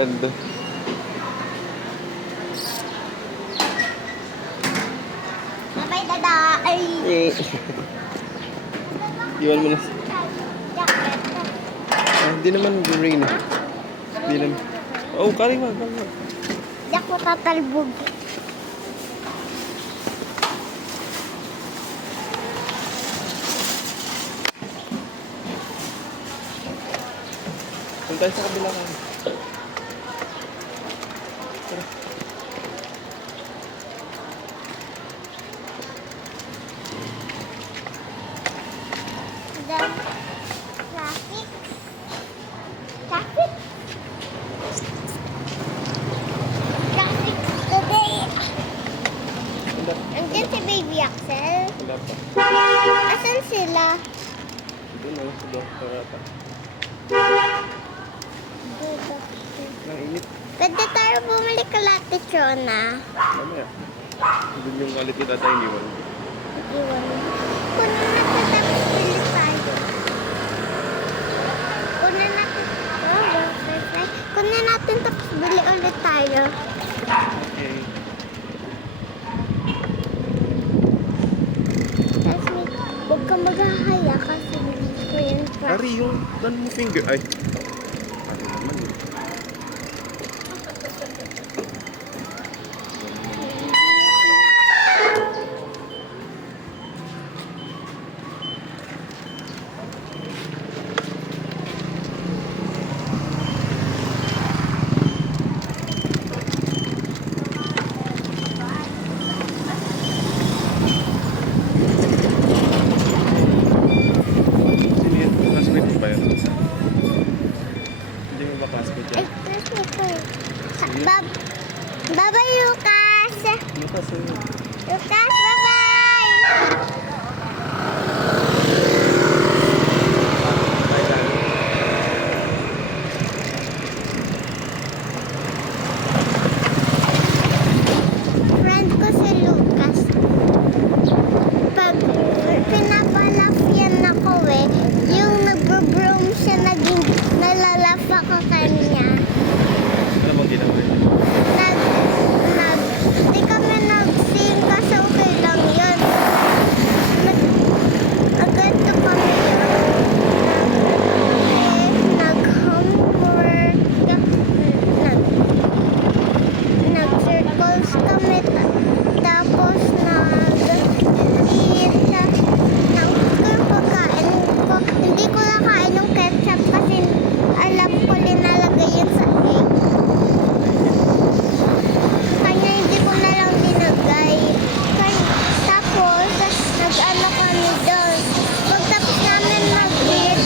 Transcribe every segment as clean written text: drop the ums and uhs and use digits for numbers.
friend. Bye-bye, dada. Ay. Iwan mo na. Jacket. Hindi naman rain. Hindi naman. Oh, kaliwa. Di ako tatalbog. Punta tayo sa kabila ka. Then, traffic. Traffic. Traffic today. Wala. Andiyan si Baby Axel. Wala pa. Asan sila? Doon na. Sa doktor ata. Ang init. Pwede tayo bumalik ka Ate Chona. Mamaya. Doon yung galit ni tatay iniwan. Iwan. Kunin natin tapos bili tayo. Kunin natin. Oh, butterfly. Kunin natin tapos bili ulit tayo. Okay. Tapos huwag kang maghahaya kasi hindi ko yun pa. Ari, yung dan mo finger. Ay. Ano naman yun? Sino yun? Classmate mo ba yun? Hindi mo ba classmate Ay, yan? classmate ko yun. Bye-bye, Lucas! Lucas, yun. Lucas, bye-bye! Ay, lang. Friend ko si Lucas. Pag pinapalaf yan ako yung nag-broom siya, naging nalalaf ako kanya. Ano bang ginawa yun? Di kami nag-sing kasi okay lang yun. Nag-ganto kami nag-homework, nag-circles kami, tapos nag-eat ng pagkain ko. Hindi ko nakain yung ketchup kasi alam ko linalagay yun sa egg. Kanya hindi ko na lang dinagay. Tapos, nag-ano kami doon. Pagtapos namin mag-eat,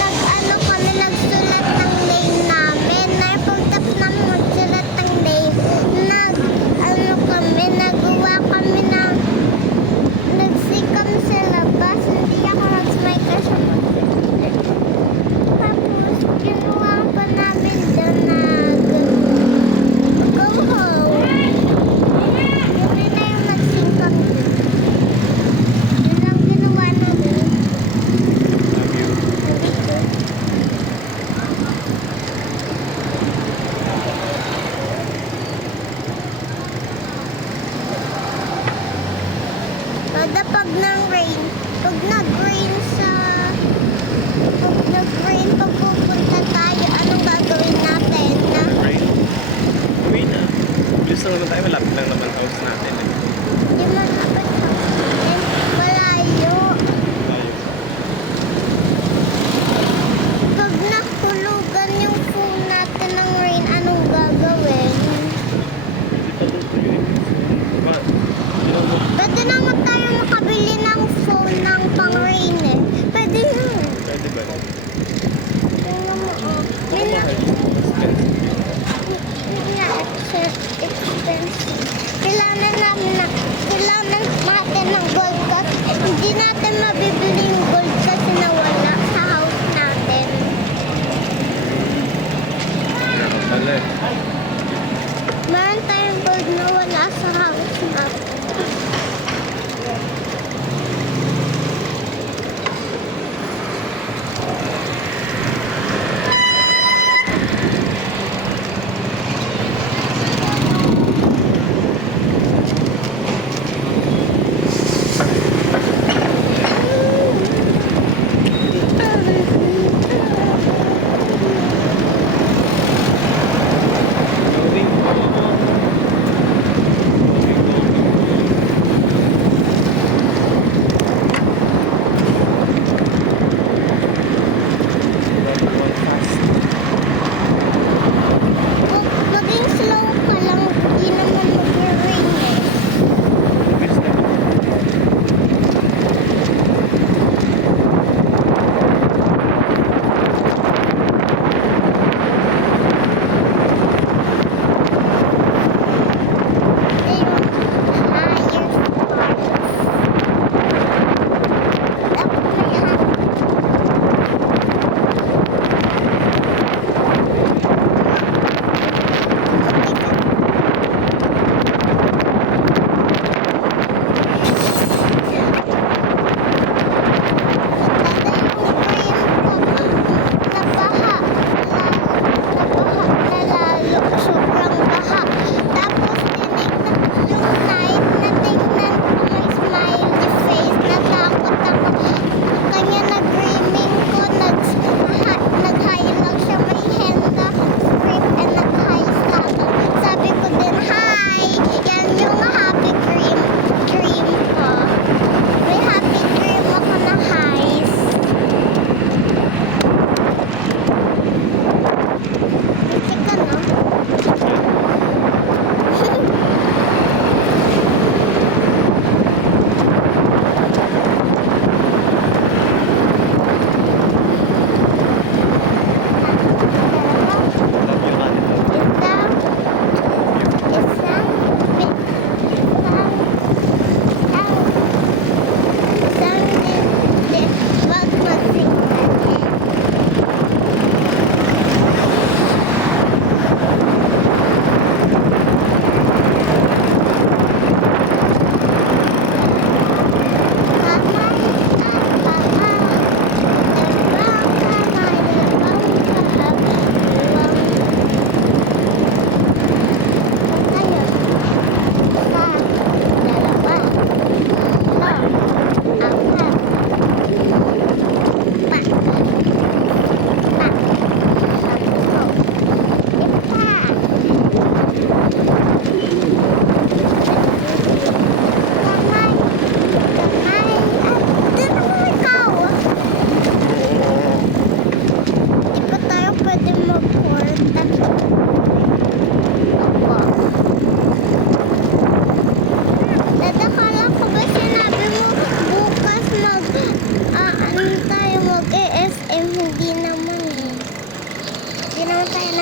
nag-ano kami, nagsulat ng name namin. Pagtapos namin magsulat ng name, nag-ano kami, nagawa kami ng, nag-sing kami sa labas. Hindi ako nag-smile kasi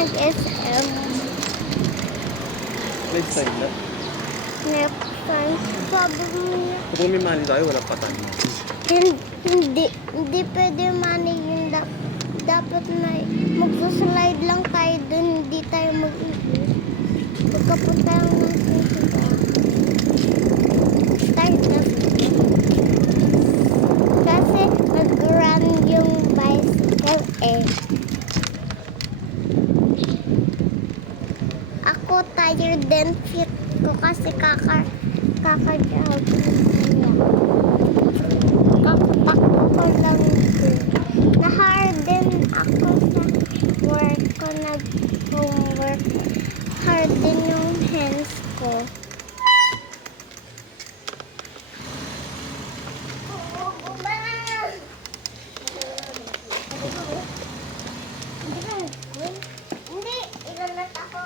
nag-SM. Next time na. Next time. Sabi mo niya, Kapag may money tayo, walang patay. hindi pwede money yun. Dapat magsuslide lang tayo dun, hindi tayo mag-ibig. Pagkapunta lang ng sisiba. Start na. Kasi nag-run yung bicycle eh. Ako tired din fit ko kasi kaka-jog niya. Kakatakbo ko lang din. Na-harden ako sa work ko, nag-homework. Harden yung hands ko. Hindi, ilalat ako